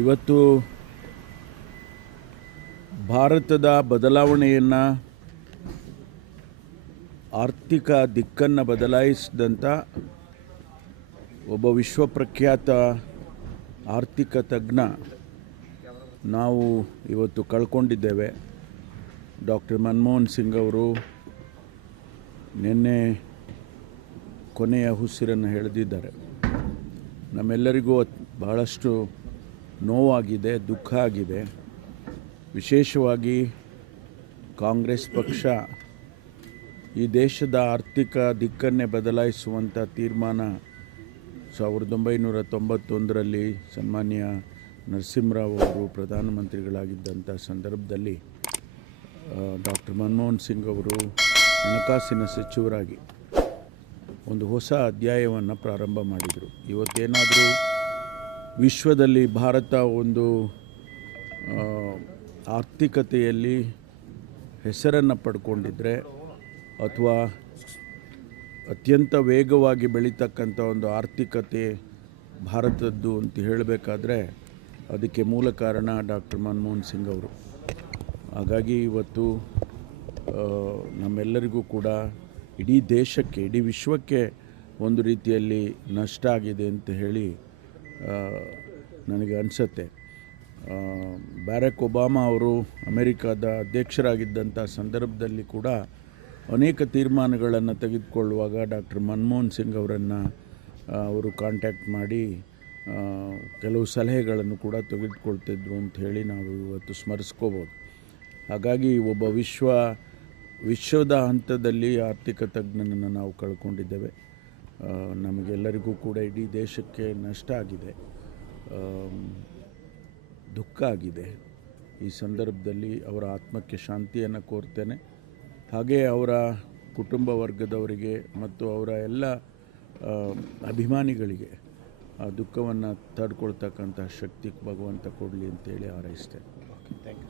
ಇವತ್ತು ಭಾರತದ ಬದಲಾವಣೆಯನ್ನು, ಆರ್ಥಿಕ ದಿಕ್ಕನ್ನು ಬದಲಾಯಿಸಿದಂಥ ಒಬ್ಬ ವಿಶ್ವಪ್ರಖ್ಯಾತ ಆರ್ಥಿಕ ತಜ್ಞ ನಾವು ಇವತ್ತು ಕಳ್ಕೊಂಡಿದ್ದೇವೆ. ಡಾಕ್ಟರ್ ಮನಮೋಹನ್ ಸಿಂಗ್ ಅವರು ನಿನ್ನೆ ಕೊನೆಯ ಉಸಿರನ್ನು ಎಳೆದಿದ್ದಾರೆ. ನಮ್ಮೆಲ್ಲರಿಗೂ ಬಹಳಷ್ಟು ನೋವಾಗಿದೆ, ದುಃಖ ಆಗಿದೆ. ವಿಶೇಷವಾಗಿ ಕಾಂಗ್ರೆಸ್ ಪಕ್ಷ ಈ ದೇಶದ ಆರ್ಥಿಕ ದಿಕ್ಕನ್ನೇ ಬದಲಾಯಿಸುವಂಥ ತೀರ್ಮಾನ 1991ರಲ್ಲಿ ಸನ್ಮಾನ್ಯ ನರಸಿಂಹರಾವ್ ಅವರು ಪ್ರಧಾನಮಂತ್ರಿಗಳಾಗಿದ್ದಂಥ ಸಂದರ್ಭದಲ್ಲಿ ಡಾಕ್ಟರ್ ಮನಮೋಹನ್ ಸಿಂಗ್ ಅವರು ಹಣಕಾಸಿನ ಸಚಿವರಾಗಿ ಒಂದು ಹೊಸ ಅಧ್ಯಾಯವನ್ನು ಪ್ರಾರಂಭ ಮಾಡಿದರು. ಇವತ್ತೇನಾದರೂ ವಿಶ್ವದಲ್ಲಿ ಭಾರತ ಒಂದು ಆರ್ಥಿಕತೆಯಲ್ಲಿ ಹೆಸರನ್ನು ಪಡ್ಕೊಂಡಿದ್ದರೆ ಅಥವಾ ಅತ್ಯಂತ ವೇಗವಾಗಿ ಬೆಳೀತಕ್ಕಂಥ ಒಂದು ಆರ್ಥಿಕತೆ ಭಾರತದ್ದು ಅಂತ ಹೇಳಬೇಕಾದ್ರೆ ಅದಕ್ಕೆ ಮೂಲ ಕಾರಣ ಡಾಕ್ಟರ್ ಮನಮೋಹನ್ ಸಿಂಗ್ ಅವರು. ಹಾಗಾಗಿ ಇವತ್ತು ನಮ್ಮೆಲ್ಲರಿಗೂ ಕೂಡ ಇಡೀ ದೇಶಕ್ಕೆ, ಇಡೀ ವಿಶ್ವಕ್ಕೆ ಒಂದು ರೀತಿಯಲ್ಲಿ ನಷ್ಟ ಆಗಿದೆ ಅಂತ ಹೇಳಿ ನನಗೆ ಅನಿಸುತ್ತೆ. ಬ್ಯಾರಕ್ ಒಬಾಮಾ ಅವರು ಅಮೆರಿಕದ ಅಧ್ಯಕ್ಷರಾಗಿದ್ದಂಥ ಸಂದರ್ಭದಲ್ಲಿ ಕೂಡ ಅನೇಕ ತೀರ್ಮಾನಗಳನ್ನು ತೆಗೆದುಕೊಳ್ಳುವಾಗ ಡಾಕ್ಟರ್ ಮನಮೋಹನ್ ಸಿಂಗ್ ಅವರನ್ನು ಅವರು ಕಾಂಟ್ಯಾಕ್ಟ್ ಮಾಡಿ ಕೆಲವು ಸಲಹೆಗಳನ್ನು ಕೂಡ ತೆಗೆದುಕೊಳ್ತಿದ್ರು ಅಂತ ಹೇಳಿ ನಾವು ಇವತ್ತು ಸ್ಮರಿಸ್ಕೋಬೋದು. ಹಾಗಾಗಿ ಒಬ್ಬ ವಿಶ್ವದ ಹಂತದಲ್ಲಿ ಆರ್ಥಿಕ ತಜ್ಞನನ್ನು ನಾವು ಕಳ್ಕೊಂಡಿದ್ದೇವೆ. ನಮಗೆಲ್ಲರಿಗೂ ಕೂಡ ಇಡೀ ದೇಶಕ್ಕೆ ನಷ್ಟ ಆಗಿದೆ, ದುಃಖ ಆಗಿದೆ. ಈ ಸಂದರ್ಭದಲ್ಲಿ ಅವರ ಆತ್ಮಕ್ಕೆ ಶಾಂತಿಯನ್ನು ಕೋರ್ತೇನೆ. ಹಾಗೆ ಅವರ ಕುಟುಂಬ ವರ್ಗದವರಿಗೆ ಮತ್ತು ಅವರ ಎಲ್ಲ ಅಭಿಮಾನಿಗಳಿಗೆ ಆ ದುಃಖವನ್ನು ತಡ್ಕೊಳ್ತಕ್ಕಂಥ ಶಕ್ತಿ ಭಗವಂತ ಕೊಡಲಿ ಅಂತೇಳಿ ಹಾರೈಸ್ತೇನೆ.